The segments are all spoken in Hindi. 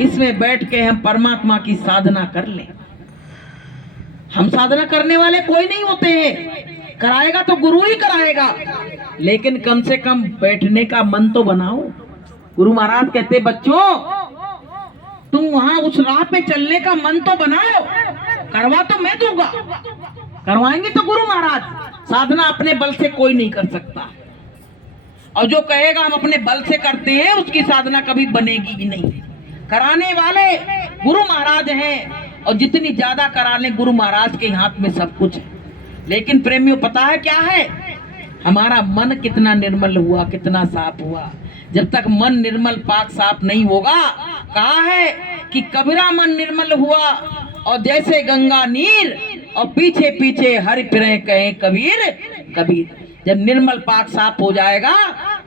इसमें बैठ के हम परमात्मा की साधना कर लें। हम साधना करने वाले कोई नहीं होते हैं, कराएगा तो गुरु ही कराएगा, लेकिन कम से कम बैठने का मन तो बनाओ। गुरु महाराज कहते बच्चों तुम वहां उस राह पे चलने का मन तो बनाओ, करवा तो मैं दूंगा, करवाएंगे तो गुरु महाराज। साधना अपने बल से कोई नहीं कर सकता, और जो कहेगा हम अपने बल से करते हैं उसकी साधना कभी बनेगी ही नहीं। कराने वाले गुरु महाराज हैं, और जितनी ज्यादा करा लें गुरु महाराज के हाथ में सब कुछ है। लेकिन प्रेमियों पता है क्या है, हमारा मन कितना निर्मल हुआ, कितना साफ हुआ। जब तक मन निर्मल पाक साफ नहीं होगा, कहा है कि कबीरा मन निर्मल हुआ और जैसे गंगा नीर, और पीछे पीछे हरि फिरे कहे कबीर कबीर। जब निर्मल पाक साफ हो जाएगा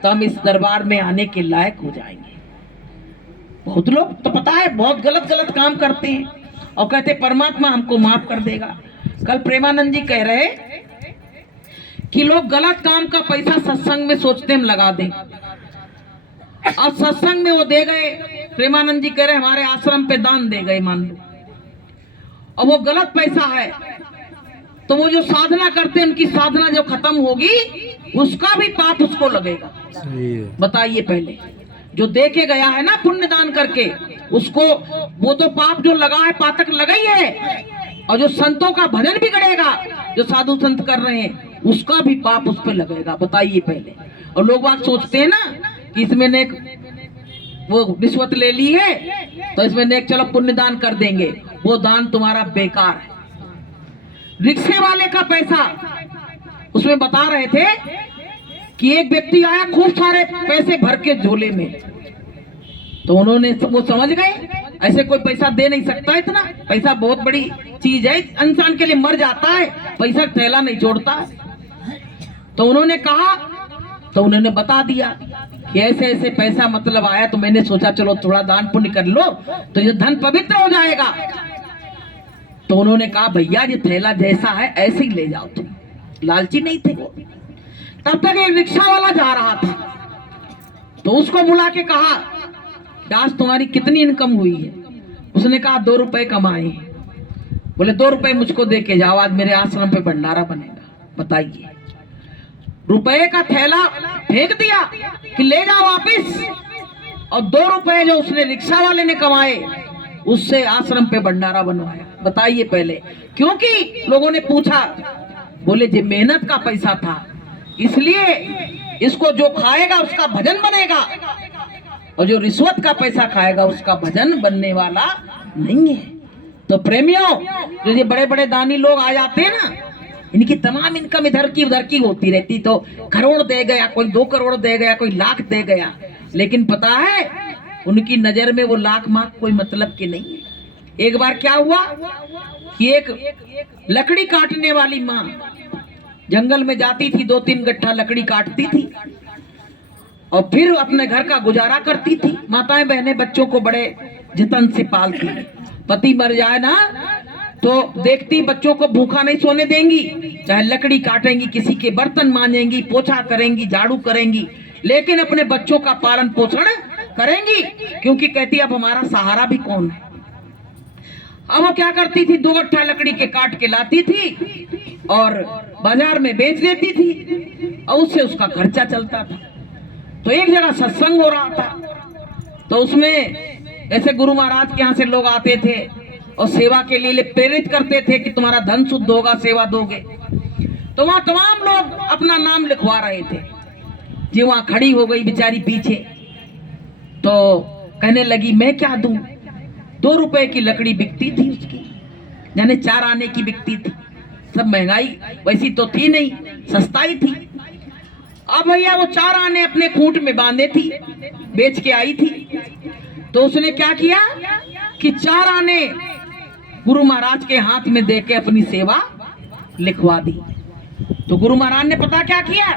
तो हम इस दरबार में आने के लायक हो जाएंगे। बहुत लोग तो पता है बहुत गलत गलत काम करते हैं और कहते परमात्मा हमको माफ कर देगा। कल प्रेमानंद जी कह रहे कि लोग गलत काम का पैसा सत्संग में सोचते हम लगा दें, और सत्संग में वो दे गए। प्रेमानंद जी कह रहे हमारे आश्रम पे दान दे गए मान लो, और वो गलत पैसा है, तो वो जो साधना करते हैं उनकी साधना जो खत्म होगी उसका भी पाप उसको लगेगा। बताइए, पहले जो दे के गया है ना पुण्य दान करके, उसको वो तो पाप जो लगा है पातक लगा ही है, और जो संतों का भजन बिगड़ेगा, जो साधु संत कर रहे हैं उसका भी पाप उस पर लगेगा। बताइए पहले। और लोग बात सोचते हैं ना कि इसमें ने वो रिश्वत ले ली है तो इसमें ने चलो पुण्य दान कर देंगे, वो दान तुम्हारा बेकार है। रिक्शे वाले का पैसा, उसमें बता रहे थे कि एक व्यक्ति आया खूब सारे पैसे भर के झोले में, तो उन्होंने वो समझ गए ऐसे कोई पैसा दे नहीं सकता, इतना पैसा बहुत बड़ी चीज है, इंसान के लिए मर जाता है, पैसा थैला नहीं छोड़ता। तो उन्होंने कहा, तो उन्होंने बता दिया कि ऐसे ऐसे पैसा मतलब आया, तो मैंने सोचा चलो थोड़ा दान पुण्य कर लो तो ये धन पवित्र हो जाएगा। तो उन्होंने कहा भैया ये थैला जैसा है ऐसे ही ले जाओ तुम, लालची नहीं थे वो। तब तक एक रिक्शा वाला जा रहा था, तो उसको बुला के कहा आज तुम्हारी कितनी इनकम हुई है? उसने कहा 2 रुपए कमाए। बोले 2 रुपए मुझको दे के जाओ, आज मेरे आश्रम पे भंडारा बनेगा। बताइए, रुपए का थैला फेंक दिया कि ले जाओ वापिस, और 2 रुपए जो उसने रिक्शा वाले ने कमाए उससे आश्रम पे भंडारा बनवाया। बताइए पहले, क्योंकि लोगों ने पूछा, बोले ये मेहनत का पैसा था, इसलिए इसको जो खाएगा उसका भजन बनेगा, और जो रिश्वत का पैसा खाएगा उसका भजन बनने वाला नहीं है। तो प्रेमियों, जो ये बड़े बड़े दानी लोग आ जाते हैं ना, इनकी तमाम इनकम इधर की उधर की होती रहती, तो करोड़ दे गया, कोई 2 करोड़ दे गया, कोई लाख दे गया, लेकिन पता है उनकी नजर में वो लाख माख कोई मतलब के नहीं है। एक बार क्या हुआ कि एक लकड़ी काटने वाली माँ जंगल में जाती थी, 2-3 गट्ठा लकड़ी काटती थी और फिर अपने घर का गुजारा करती थी। माताएं बहनें बच्चों को बड़े जतन से पालती, पति मर जाए ना तो देखती बच्चों को भूखा नहीं सोने देंगी, चाहे लकड़ी काटेंगी, किसी के बर्तन मांजेंगी, पोछा करेंगी, झाड़ू करेंगी, लेकिन अपने बच्चों का पालन पोषण करेंगी, क्योंकि कहती अब हमारा सहारा भी कौन है। अब वो क्या करती थी, 2 गट्ठा लकड़ी के काट के लाती थी और बाजार में बेच देती थी, और उससे उसका खर्चा चलता था। तो एक जगह सत्संग हो रहा था, तो उसमें ऐसे गुरु महाराज के यहाँ से लोग आते थे और सेवा के लिए प्रेरित करते थे कि तुम्हारा धन शुद्ध होगा, सेवा दोगे। तो वहां तमाम लोग अपना नाम लिखवा रहे थे। जी वहां खड़ी हो गई बेचारी पीछे, तो कहने लगी मैं क्या दूं। 2 रुपए की लकड़ी बिकती थी उसकी, यानी 4 आने की बिकती थी। सब महंगाई वैसी तो थी नहीं, सस्ताई थी। अब भैया वो 4 आने अपने खूंट में बांधे थी, बेच के आई थी। तो उसने क्या किया कि 4 आने गुरु महाराज के हाथ में देके अपनी सेवा लिखवा दी। तो गुरु महाराज ने पता क्या किया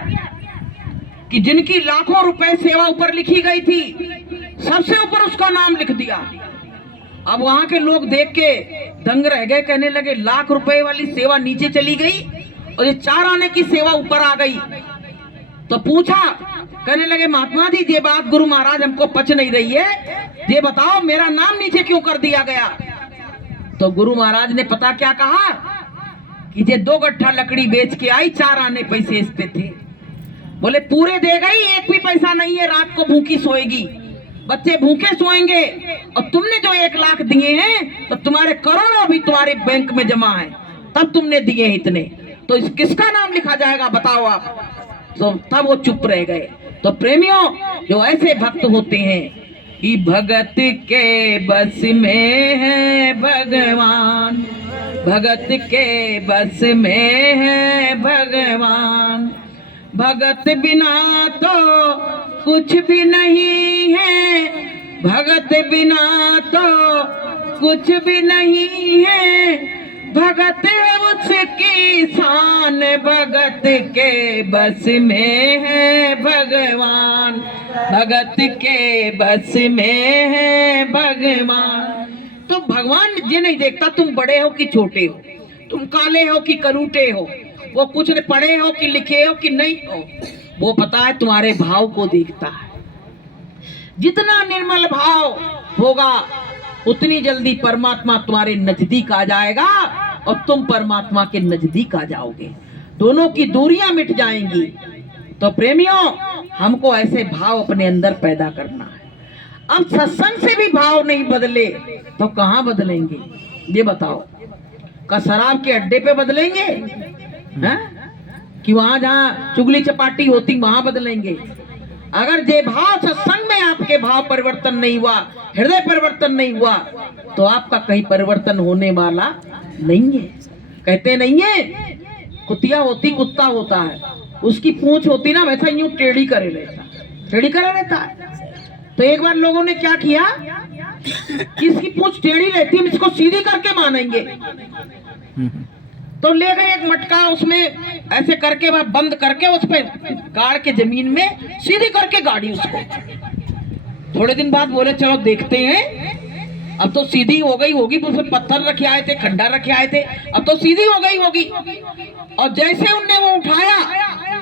कि जिनकी लाखों रुपए सेवा ऊपर लिखी गई थी, सबसे ऊपर उसका नाम लिख दिया। अब वहां के लोग देख के दंग रह गए, कहने लगे लाख रुपए वाली सेवा नीचे चली गई और ये 4 आने की सेवा ऊपर आ गई। तो पूछा, कहने लगे महात्मा जी ये बात गुरु महाराज हमको पच नहीं रही है, ये बताओ मेरा नाम नीचे क्यों कर दिया गया। तो गुरु महाराज ने पता क्या कहा कि ये 2 गट्ठा लकड़ी बेच के आई, 4 आने पैसे इस पे थे। बोले पूरे दे गई, एक भी पैसा नहीं है, रात को भूखी सोएगी, बच्चे भूखे सोएंगे, और तुमने जो 1 लाख दिए हैं तो तुम्हारे करोड़ों भी तुम्हारे बैंक में जमा है, तब तुमने दिए इतने, तो इस किसका नाम लिखा जाएगा बताओ आप। तो तब वो चुप रह गए। तो प्रेमियों, जो ऐसे भक्त होते हैं कि भगत के बस में है भगवान, भगत के बस में है भगवान, भगत बिना तो कुछ भी नहीं है, भगत बिना तो कुछ भी नहीं है, भगत है उसकी शान, भगत के बस में है भगवान, भगत के बस में है भगवान। तो भगवान ये नहीं देखता तुम बड़े हो कि छोटे हो, तुम काले हो कि करूटे हो, वो कुछ पढ़े हो कि लिखे हो कि नहीं हो, वो पता है तुम्हारे भाव को देखता है। जितना निर्मल भाव होगा उतनी जल्दी परमात्मा तुम्हारे नजदीक आ जाएगा और तुम परमात्मा के नजदीक आ जाओगे, दोनों की दूरियां मिट जाएंगी। तो प्रेमियों, हमको ऐसे भाव अपने अंदर पैदा करना है। अब सत्संग से भी भाव नहीं बदले तो कहां बदलेंगे ये बताओ। का शराब के अड्डे पे बदलेंगे हैं? कि वहां जहां चुगली चपाटी होती वहां बदलेंगे? अगर ये भाव सत्संग में आपके भाव परिवर्तन नहीं हुआ, हृदय परिवर्तन नहीं हुआ, तो आपका कहीं परिवर्तन होने वाला नहीं है। कहते नहीं है कुतिया होती कुत्ता होता है, उसकी पूंछ होती ना वैसा यूं टेढ़ी करे रहता है। तो एक बार लोगों ने क्या किया कि इसकी पूंछ टेढ़ी रहती है, इसको सीधी करके मानेंगे। तो ले गए एक मटका, उसमें ऐसे करके बंद करके उस पे गाड़ के जमीन में सीधी करके गाड़ी उसको। थोड़े दिन बाद बोले चलो देखते हैं, अब तो सीधी हो गई होगी, उसमें पत्थर रखे आए थे, खंडा रखे आए थे, अब तो सीधी हो गई होगी। और जैसे उनने वो उठाया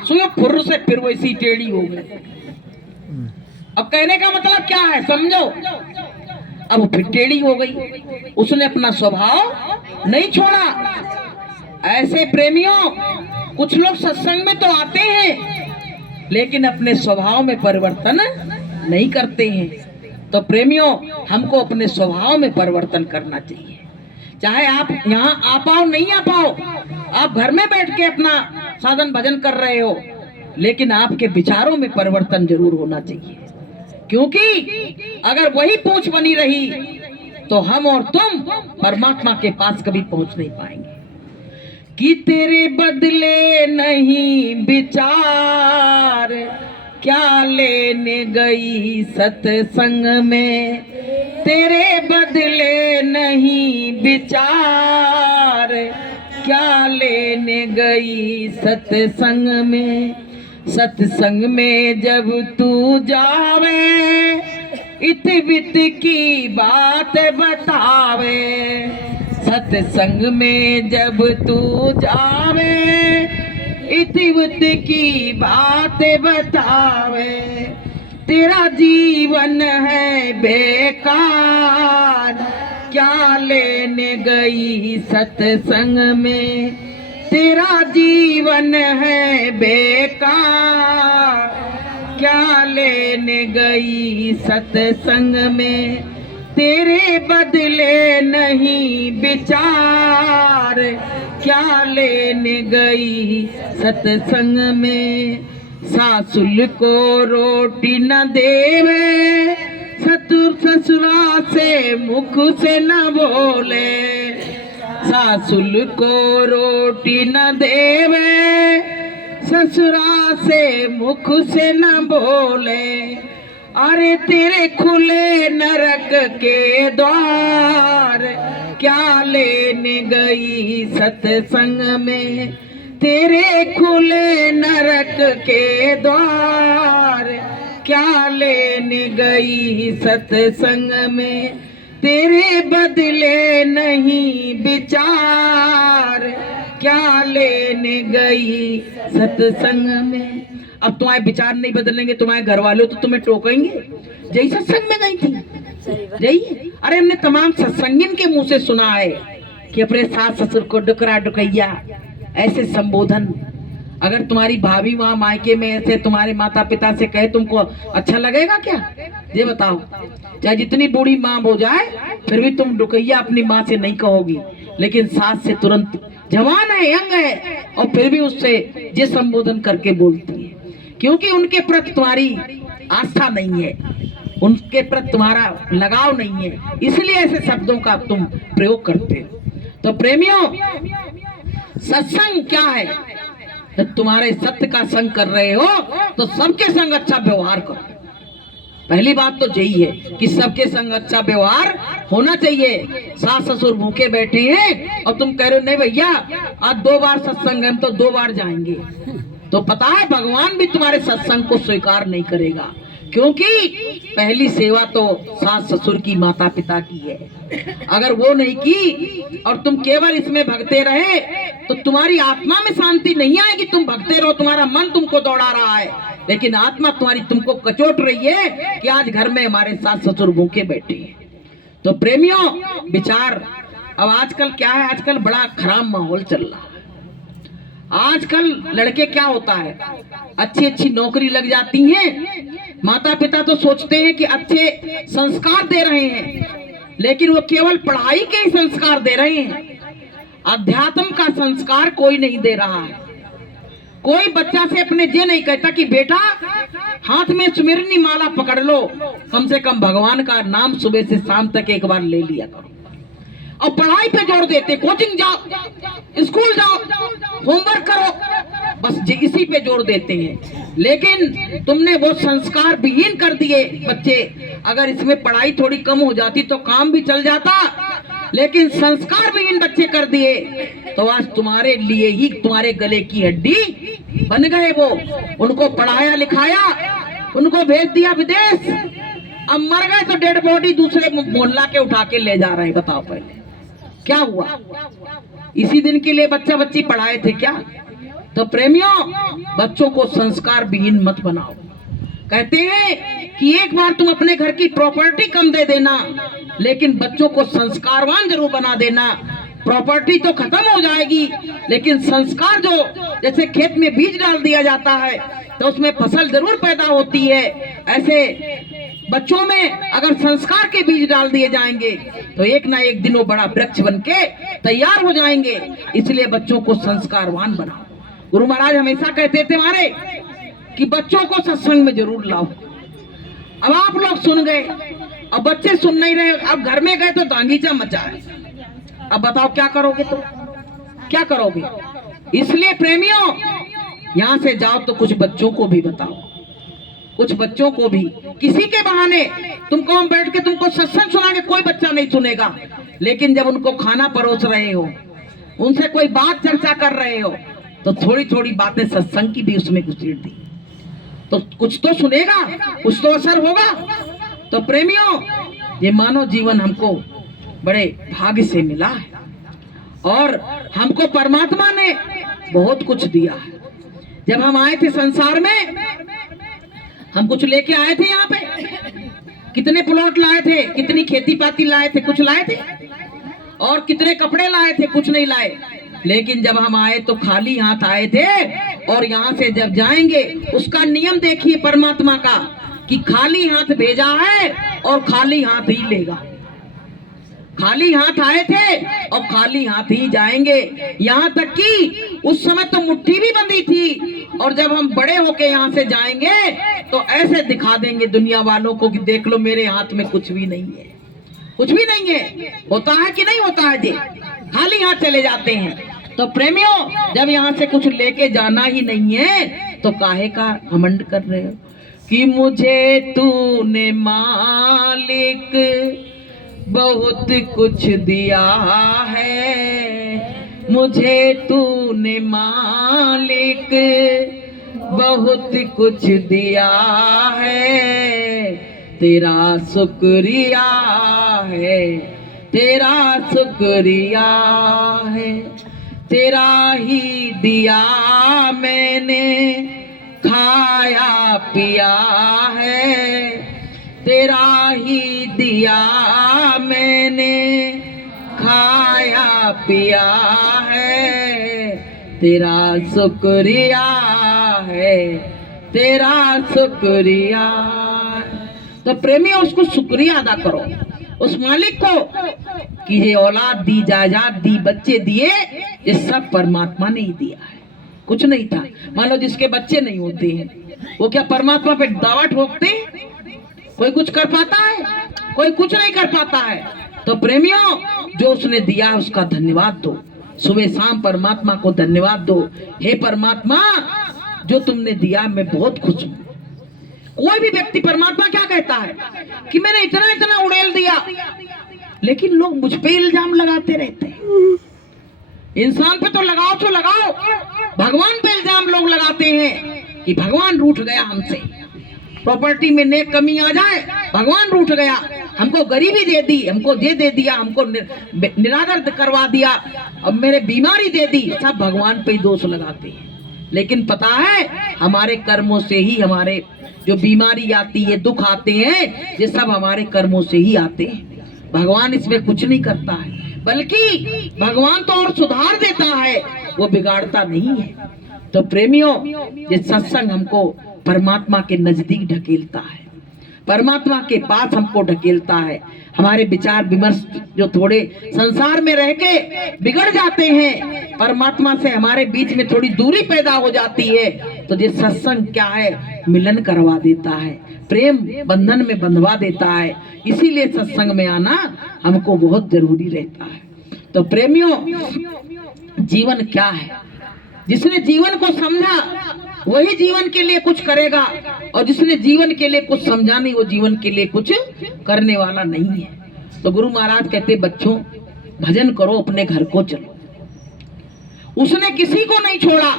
सुयो फुर्र से फिर वैसी टेढ़ी हो गई। अब कहने का मतलब क्या है समझो, अब वो फिर टेढ़ी हो गई, उसने अपना स्वभाव नहीं छोड़ा। ऐसे प्रेमियों, कुछ लोग सत्संग में तो आते हैं लेकिन अपने स्वभाव में परिवर्तन नहीं करते हैं। तो प्रेमियों, हमको अपने स्वभाव में परिवर्तन करना चाहिए। चाहे आप यहाँ आ पाओ नहीं आ पाओ, आप घर में बैठ के अपना साधन भजन कर रहे हो, लेकिन आपके विचारों में परिवर्तन जरूर होना चाहिए। क्योंकि अगर वही पूंछ बनी रही तो हम और तुम परमात्मा के पास कभी पहुंच नहीं पाएंगे। कि तेरे बदले नहीं विचार, क्या लेने गई सत्संग में, तेरे बदले नहीं विचार, क्या लेने गई सत्संग में। सत्संग में जब तू जावे, इत बित की बात बतावे, सत्संग में जब तू जावे, इत बित की बात बतावे, तेरा जीवन है बेकार, क्या लेने गई सत्संग में, तेरा जीवन है बेकार, क्या लेने गई सत्संग में। तेरे बदले नहीं विचार, क्या लेने गई सत्संग में। सासुल को रोटी न देवे, ससुरा से मुख से न बोले, सासुल को रोटी न देवे, ससुरा से मुख से न बोले। अरे तेरे खुले नरक के द्वार, क्या लेने गई सत्संग में, तेरे खुले नरक के द्वार, क्या लेने गई सत्संग में। तेरे बदले नहीं विचार, क्या लेने गई सत्संग में। अब तुम्हारे विचार नहीं बदलेंगे, तुम्हारे घर वाले तो तुम्हें टोकेंगे। जय सत्संग में गई थी, जय। अरे हमने तमाम सत्संगिन के मुंह से सुना है कि अपने सास ससुर को डुकरा डुकैया ऐसे संबोधन। अगर तुम्हारी भाभी वहां मायके में ऐसे तुम्हारे माता पिता से कहे, तुमको अच्छा लगेगा क्या? ये बताओ। चाहे जितनी बूढ़ी माँ हो जाए फिर भी तुम डुकैया अपनी माँ से नहीं कहोगी, लेकिन सास से तुरंत, जवान है, यंग है, और फिर भी उससे ये संबोधन करके बोलती है, क्योंकि उनके प्रति तुम्हारी आस्था नहीं है, उनके प्रति तुम्हारा लगाव नहीं है, इसलिए ऐसे शब्दों का तुम प्रयोग करते हो। तो प्रेमियों, सत्संग क्या है? जब तुम्हारे सत्य का संग कर रहे हो तो सबके संग अच्छा व्यवहार करो। पहली बात तो यही है कि सबके संग अच्छा व्यवहार होना चाहिए। सास ससुर भूखे बैठे हैं और तुम कह रहे हो नहीं भैया आज 2 बार सत्संग है, तो 2 बार जाएंगे, तो पता है भगवान भी तुम्हारे सत्संग को स्वीकार नहीं करेगा, क्योंकि पहली सेवा तो सास ससुर की, माता पिता की है। अगर वो नहीं की और तुम केवल इसमें भगते रहे तो तुम्हारी आत्मा में शांति नहीं आएगी। तुम भगते रहो, तुम्हारा मन तुमको दौड़ा रहा है, लेकिन आत्मा तुम्हारी तुमको कचोट रही है कि आज घर में हमारे सास ससुर भूखे बैठे हैं। तो प्रेमियों, विचार अब आजकल क्या है, आजकल बड़ा खराब माहौल चल रहा है। आजकल लड़के क्या होता है, अच्छी अच्छी नौकरी लग जाती हैं, माता पिता तो सोचते हैं कि अच्छे संस्कार दे रहे हैं, लेकिन वो केवल पढ़ाई के ही संस्कार दे रहे हैं, अध्यात्म का संस्कार कोई नहीं दे रहा है। कोई बच्चा से अपने ये नहीं कहता कि बेटा हाथ में सुमिरनी माला पकड़ लो, कम से कम भगवान का नाम सुबह से शाम तक एक बार ले लिया करो। और पढ़ाई पे जोर देते, कोचिंग जाओ, स्कूल जाओ, होमवर्क करो, बस इसी पे जोर देते हैं। लेकिन तुमने वो संस्कार विहीन कर दिए बच्चे। अगर इसमें पढ़ाई थोड़ी कम हो जाती तो काम भी चल जाता, लेकिन संस्कार विहीन बच्चे कर दिए तो आज तुम्हारे लिए ही तुम्हारे गले की हड्डी बन गए वो। उनको पढ़ाया लिखाया, उनको भेज दिया विदेश, अब मर गए तो डेड बॉडी दूसरे मोहल्ला के उठा के ले जा रहे हैं। बताओ पहले क्या हुआ? इसी दिन के लिए बच्चा बच्ची पढ़ाए थे क्या? तो प्रेमियों, बच्चों को संस्कार विहीन मत बनाओ। कहते हैं कि एक बार तुम अपने घर की प्रॉपर्टी कम दे देना, लेकिन बच्चों को संस्कारवान जरूर बना देना। प्रॉपर्टी तो खत्म हो जाएगी, लेकिन संस्कार, जो जैसे खेत में बीज डाल दिया जाता है तो उसमें फसल जरूर पैदा होती है, ऐसे बच्चों में अगर संस्कार के बीज डाल दिए जाएंगे तो एक ना एक दिन वो बड़ा वृक्ष बनके तैयार हो जाएंगे। इसलिए बच्चों को संस्कारवान बनाओ। गुरु महाराज हमेशा कहते थे हमारे कि बच्चों को सत्संग में जरूर लाओ। अब आप लोग सुन गए, अब बच्चे सुन नहीं रहे, अब घर में गए तो दांगीचा मचा है। अब बताओ क्या करोगे? तो क्या करोगे? इसलिए प्रेमियों, यहाँ से जाओ तो कुछ बच्चों को भी बताओ, कुछ बच्चों को भी, किसी के बहाने तुमको हम बैठ के तुमको सत्संग सुनाएंगे, कोई बच्चा नहीं सुनेगा, लेकिन जब उनको खाना परोस रहे हो, उनसे कोई बात चर्चा कर रहे हो, तो थोड़ी थोड़ी बातें सत्संग की भी उसमें घुसेड़ दी तो कुछ तो सुनेगा, कुछ तो असर होगा। तो प्रेमियों, ये मानव जीवन हमको बड़े भाग्य से मिला है और हमको परमात्मा ने बहुत कुछ दिया है। जब हम आए थे संसार में, हम कुछ लेके आए थे यहाँ पे, कितने प्लॉट लाए थे, कितनी खेती पाती लाए थे, कुछ लाए थे, और कितने कपड़े लाए थे, कुछ नहीं लाए। लेकिन जब हम आए तो खाली हाथ आए थे, और यहाँ से जब जाएंगे उसका नियम देखिए परमात्मा का, कि खाली हाथ भेजा है और खाली हाथ ही लेगा। खाली हाथ आए थे और खाली हाथ ही जाएंगे। यहाँ तक कि उस समय तो मुट्ठी भी बंधी थी, और जब हम बड़े होके यहाँ से जाएंगे तो ऐसे दिखा देंगे दुनिया वालों को कि देख लो मेरे हाथ में कुछ भी नहीं है, कुछ भी नहीं है। होता है कि नहीं होता है जी? खाली हाथ चले जाते हैं। तो प्रेमियों, जब यहाँ से कुछ लेके जाना ही नहीं है तो काहे का घमंड कर रहे हो कि मुझे तूने मालिक बहुत कुछ दिया है, मुझे तूने मालिक बहुत कुछ दिया है, तेरा शुक्रिया है, तेरा शुक्रिया है, तेरा ही दिया मैंने खाया पिया है, तेरा ही दिया मैंने खाया पिया है, तेरा शुक्रिया है, तेरा शुक्रिया। तो प्रेमियों, उसको शुक्रिया अदा करो उस मालिक को कि ये औलाद दी, जायदाद दी, बच्चे दिए, ये सब परमात्मा ने ही दिया है, कुछ नहीं था। मान लो जिसके बच्चे नहीं होते हैं, वो क्या परमात्मा पे दावा ठोकते? कोई कुछ कर पाता है? कोई कुछ नहीं कर पाता है। तो प्रेमियों, जो उसने दिया उसका धन्यवाद दो, सुबह शाम परमात्मा को धन्यवाद दो। हे परमात्मा, जो तुमने दिया मैं बहुत खुश हूँ। कोई भी व्यक्ति परमात्मा क्या कहता है कि मैंने इतना इतना उड़ेल दिया, लेकिन लोग मुझ पे इल्जाम लगाते रहते हैं। इंसान पे तो लगाओ, भगवान पे इल्जाम लोग लगाते हैं कि भगवान रूठ गया हमसे, प्रॉपर्टी में नेक कमी आ जाए, भगवान रूठ गया, हमको गरीबी दे दी, हमको दे दिया, हमको निरादर करवा दिया, अब मेरे बीमारी दे दी, सब भगवान पे ही दोष लगाते हैं। लेकिन पता है हमारे कर्मों से ही हमारे जो बीमारी आती है, दुख आते हैं, ये सब हमारे कर्मों से ही आते हैं। भगवान इसमें कुछ नहीं करता है, बल्कि भगवान तो और सुधार देता है, वो बिगाड़ता नहीं है। तो प्रेमियों, ये सत्संग हमको परमात्मा के नजदीक ढकेलता है, परमात्मा के पास हमको ढकेलता है। हमारे विचार विमर्श जो थोड़े संसार में रह के बिगड़ जाते हैं, परमात्मा से हमारे बीच में थोड़ी दूरी पैदा हो जाती है, तो ये सत्संग क्या है, मिलन करवा देता है, प्रेम बंधन में बंधवा देता है। इसीलिए सत्संग में आना हमको बहुत जरूरी रहता है। तो प्रेमियों, जीवन क्या है? जिसने जीवन को समझा वही जीवन के लिए कुछ करेगा, और जिसने जीवन के लिए कुछ समझा नहीं, वो जीवन के लिए कुछ करने वाला नहीं है। तो गुरु महाराज कहते, बच्चों भजन करो, अपने घर को चलो। उसने किसी को नहीं छोड़ा,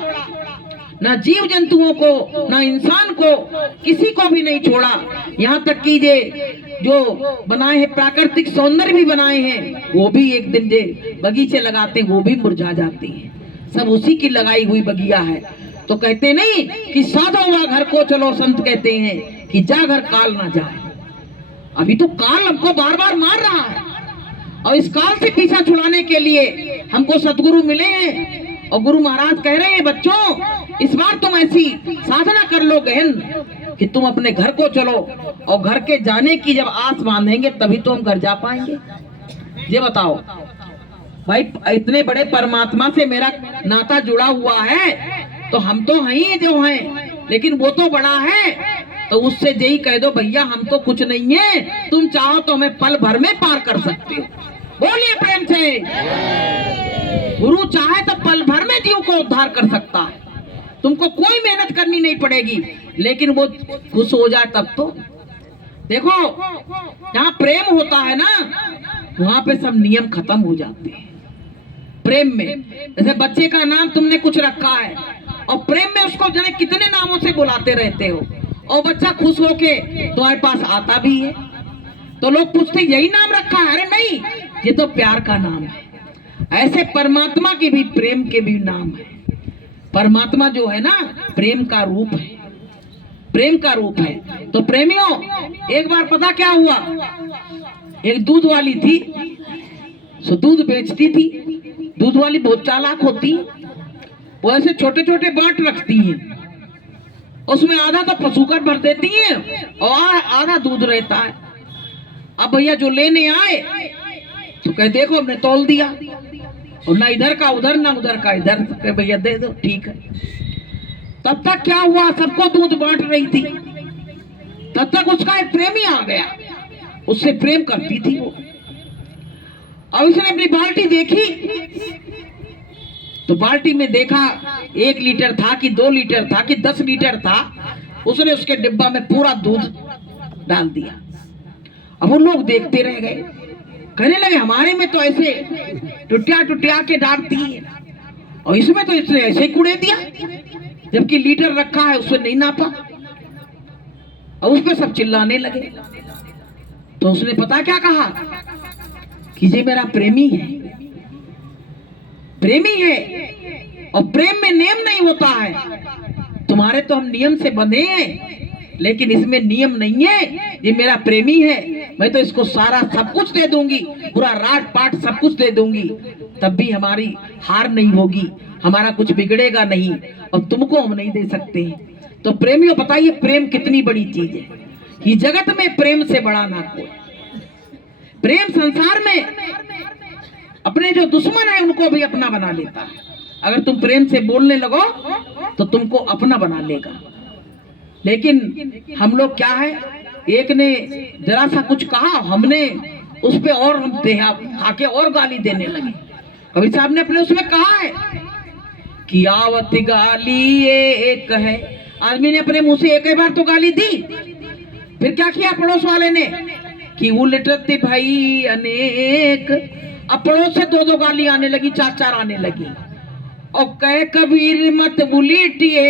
ना जीव जंतुओं को, ना इंसान को, किसी को भी नहीं छोड़ा। यहाँ तक कि जो बनाए हैं प्राकृतिक सौंदर्य भी बनाए हैं, वो भी एक दिन बगीचे लगाते हैं, वो भी मुरझा जाते हैं, सब उसी की लगाई हुई बगिया है। तो कहते नहीं कि साधा हुआ घर को चलो, संत कहते हैं कि जा घर काल ना जाए। अभी तो काल हमको बार बार मार रहा है, और इस काल से पीछा छुड़ाने के लिए हमको सतगुरु मिले हैं। और गुरु महाराज कह रहे हैं, बच्चों इस बार तुम ऐसी साधना कर लो गहन कि तुम अपने घर को चलो, और घर के जाने की जब आस बांधेंगे तभी तो हम घर जा पाएंगे। ये बताओ भाई, इतने बड़े परमात्मा से मेरा नाता जुड़ा हुआ है, तो हम तो हैं ही जो हैं, लेकिन वो तो बड़ा है, तो उससे यही कह दो, भैया हम तो कुछ नहीं है, तुम चाहो तो हमें पल भर में पार कर सकते हो। बोलिए प्रेम से। गुरु चाहे तो पल भर में जीव को उद्धार कर सकता है, तुमको कोई मेहनत करनी नहीं पड़ेगी, लेकिन वो खुश हो जाए तब तो। देखो, जहाँ प्रेम होता है ना, वहां पे सब नियम खत्म हो जाते हैं। प्रेम में जैसे बच्चे का नाम तुमने कुछ रखा है, और प्रेम में उसको जाने कितने नामों से बुलाते रहते हो, और बच्चा खुश होके तुम्हारे पास आता भी है, तो लोग पूछते यही नाम रखा है? अरे नहीं, ये तो प्यार का नाम है। ऐसे परमात्मा के भी प्रेम के भी नाम है। परमात्मा जो है ना, प्रेम का रूप है, प्रेम का रूप है। तो प्रेमियों, एक बार पता क्या हुआ, एक दूध वाली थी, सो दूध बेचती थी। दूध वाली बहुत चालाक होती, वो ऐसे छोटे छोटे बाट रखती हैं, उसमें आधा तो पशुकर भर देती हैं और आधा दूध रहता है। अब भैया जो लेने आए तो कहे देखो हमने तौल दिया, और ना इधर का उधर, ना उधर का इधर, तो भैया दे दो, ठीक है। तब तक क्या हुआ, सबको दूध बांट रही थी, तब तक उसका एक प्रेमी आ गया, उससे प्रेम करती थी वो। और उसने अपनी बाल्टी देखी, तो बाल्टी में देखा 1 लीटर था कि 2 लीटर था कि 10 लीटर था, उसने उसके डिब्बा में पूरा दूध डाल दिया। अब वो लोग देखते रह गए, कहने लगे हमारे में तो ऐसे टुटिया टुटिया के डालती है, और इसमें तो इसने ऐसे ही कुड़े दिया, जबकि लीटर रखा है उसने नहीं नापा, और उस पर सब चिल्लाने लगे। तो उसने पता क्या कहा कि ये मेरा प्रेमी है, प्रेमी है, और प्रेम में नेम नहीं होता है। तो तुम्हारे तो हम नियम से बंधे हैं, लेकिन इसमें नियम नहीं है। ये मेरा प्रेमी है, मैं तो इसको सारा सब कुछ दे दूंगी, पूरा राट पाट सब कुछ दे दूंगी, तब भी हमारी हार नहीं होगी, हमारा कुछ बिगड़ेगा नहीं, और तुमको हम नहीं दे सकते। तो प्रेमियों बताइए प्रेम कितनी बड़ी चीज है कि जगत में प्रेम से बड़ा ना कोई। प्रेम संसार में अपने जो दुश्मन है उनको भी अपना बना लेता है। अगर तुम प्रेम से बोलने लगो तो तुमको अपना बना लेगा। लेकिन हम लोग क्या है, एक ने जरा सा कुछ कहा, हमने उस पे और हम आके और गाली देने लगे। कबीर साहब ने अपने उसमें कहा है कि आवत गाली एक है। आदमी ने अपने मुंह से एक ही बार तो गाली दी, फिर क्या किया पड़ोस वाले ने कि उलटत भाई अनेक। अब पड़ोस से दो गाली आने लगी, चार चार आने लगी। और कहे कबीर मत बुलीटिए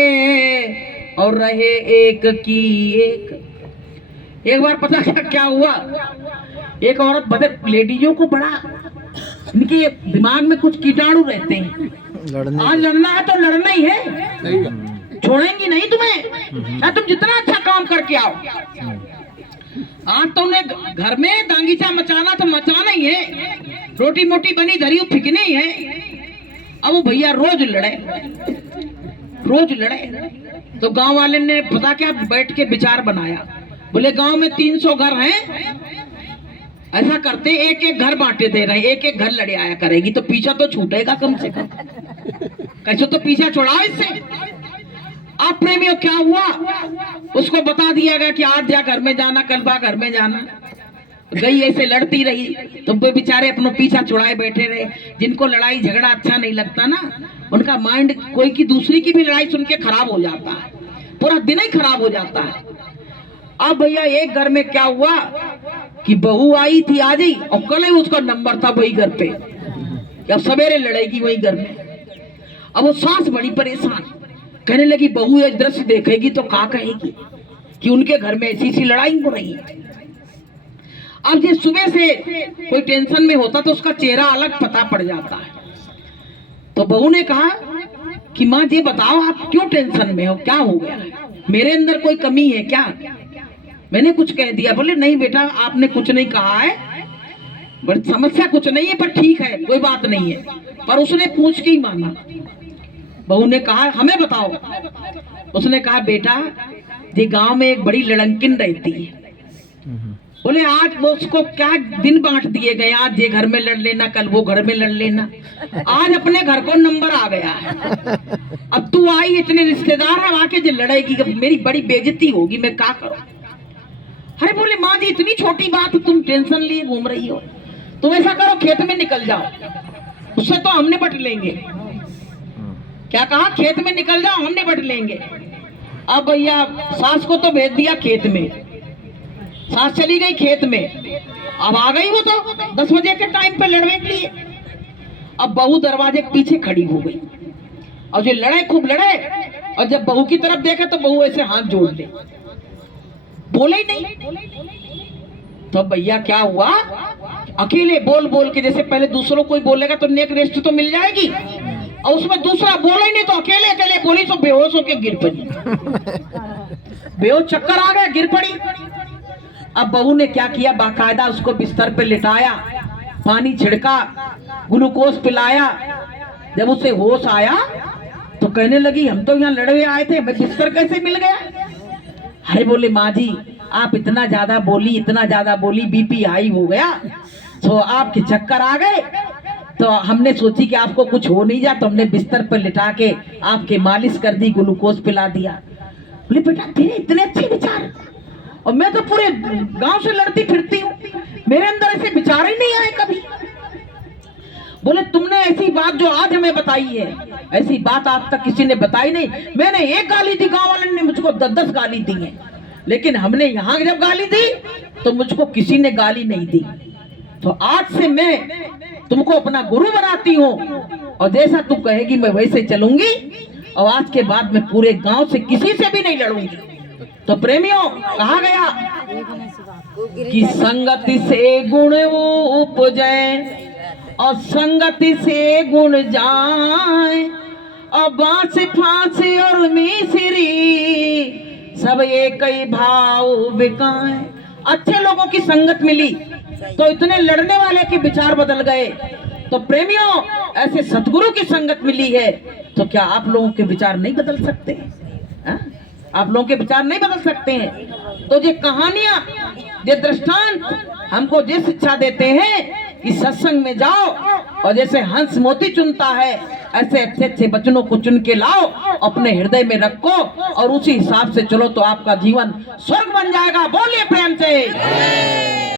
और रहे एक की एक बार पता क्या हुआ, एक औरत बदर लेडीजों को बड़ा इनके दिमाग में कुछ कीटाणु रहते हैं। आज लड़ना है तो लड़ना ही है, छोड़ेंगी नहीं तुम्हें, या तुम जितना अच्छा काम करके आओ। आज तुमने घर में दांगीचा मचाना तो मचाना ही है, रोटी मोटी बनी धरी फिकनी ही है। अब वो भैया रोज लड़े तो गांव वाले ने पता क्या बैठ के विचार बनाया, बोले गांव में 300 घर हैं, ऐसा करते एक एक घर बांटे दे रहे, एक एक घर लड़े आया करेगी तो पीछा तो छूटेगा कम से कम, कैसे तो पीछा छोड़ाओ इससे। आप प्रेमियों क्या हुआ, उसको बता दिया गया कि आज जा घर में जाना, कल बा घर में जाना। गई ऐसे लड़ती रही तो वो बेचारे अपना पीछा छुड़ाए बैठे रहे। जिनको लड़ाई झगड़ा अच्छा नहीं लगता ना, उनका माइंड कोई की दूसरी की भी लड़ाई सुन के खराब हो जाता है, पूरा दिन ही खराब हो जाता है। अब भैया एक घर में क्या हुआ कि बहू आई थी आज ही, और कल ही उसका नंबर था वही घर पे, अब सवेरे लड़ेगी वही घर में। अब वो सास बड़ी परेशान, कहने लगी बहू एक दृश्य देखेगी तो क्या कहेगी कि उनके घर में ऐसी सी लड़ाई हो रही है। अब ये सुबह से कोई टेंशन में होता तो उसका चेहरा अलग पता पड़ जाता है। तो बहू ने कहा कि माँ जी बताओ आप क्यों टेंशन में हो, क्या हो गया, मेरे अंदर कोई कमी है क्या? मैंने कुछ कह दिया? बोले नहीं बेटा आपने कुछ नहीं कहा है, बट समस्या कुछ नहीं है, पर ठीक है कोई बात नहीं है। पर उसने पूछ के ही माना। बहू ने कहा हमें बताओ। उसने कहा बेटा ये गांव में एक बड़ी लड़ंकिन रहती है। बोले आज वो उसको क्या दिन बांट दिए गए, आज ये घर में लड़ लेना, कल वो घर में लड़ लेना, आज अपने घर को नंबर आ गया है। अब तू आई, इतने रिश्तेदार है, आके जो लड़ेगी मेरी बड़ी बेइज्जती होगी, मैं क्या करूं? अरे बोले माँ जी इतनी छोटी बात तुम टेंशन लिए घूम रही हो, तुम ऐसा करो खेत में निकल जाओ, उससे तो हम निपट लेंगे। क्या कहा? खेत में निकल जाओ हम निपट लेंगे। अब भैया सास को तो भेज दिया खेत में, सास चली गई खेत में। अब आ गई वो तो 10 बजे के टाइम पे लड़ने के लिए। अब बहू दरवाजे के पीछे खड़ी हो गई और जो लड़े खूब लड़े, और जब बहू की तरफ देखे तो बहू ऐसे हाथ जोड़ ले, बोले ही नहीं। तो भैया क्या हुआ, अकेले बोल बोल के, जैसे पहले दूसरों कोई बोलेगा तो नेक रेस्ट तो मिल जाएगी, और उसमें दूसरा बोला ही नहीं तो अकेले अकेले बोली तो बेहोश होके गिर पड़ी, बेहोश चक्कर आ गया, गिर पड़ी। अब बहू ने क्या किया, बाकायदा उसको बिस्तर पे लिटाया, पानी छिड़का, ग्लूकोज पिलाया। जब उसे होश आया तो कहने लगी हम तो यहाँ लड़वे आए थे, मैं बिस्तर कैसे मिल गया? अरे बोले माँ जी आप इतना ज्यादा बोली, बीपी हाई हो गया, तो आपके चक्कर आ गए, तो हमने सोची कि आपको कुछ हो नहीं जा, तो हमने बिस्तर पर लिटा के आपके मालिश कर दी, ग्लूकोज पिला दिया। बोले बेटा तेरे इतने अच्छे विचार, और मैं तो पूरे गांव से लड़ती फिरती हूँ, मेरे अंदर ऐसे विचार ही नहीं आए कभी। बोले तुमने ऐसी बात जो आज हमें बताई है, ऐसी बात आज तक किसी ने बताई नहीं। मैंने एक गाली दी, गांव वाले ने मुझको 10-10 गाली दी है, लेकिन हमने यहाँ जब गाली दी तो मुझको किसी ने गाली नहीं दी। तो आज से मैं तुमको अपना गुरु बनाती हूँ, और जैसा तू कहेगी मैं वैसे चलूंगी, और आज के बाद मैं पूरे गांव से किसी से भी नहीं लड़ूंगी। तो प्रेमियों कहा गया कि संगति से गुण उपजे और संगति से गुण जाए, और बांस फांसी और मिसरी सब एक ही भाव बिकाए। अच्छे लोगों की संगत मिली तो इतने लड़ने वाले के विचार बदल गए। तो प्रेमियों, ऐसे सतगुरु की संगत मिली है तो क्या आप लोगों के विचार नहीं बदल सकते? हा? आप लोगों के विचार नहीं बदल सकते हैं? तो ये कहानियां, ये दृष्टांत हमको ये शिक्षा देते हैं कि सत्संग में जाओ और जैसे हंस मोती चुनता है ऐसे अच्छे अच्छे वचनों को चुन के लाओ, अपने हृदय में रखो और उसी हिसाब से चलो तो आपका जीवन स्वर्ग बन जाएगा। बोलिए प्रेम से।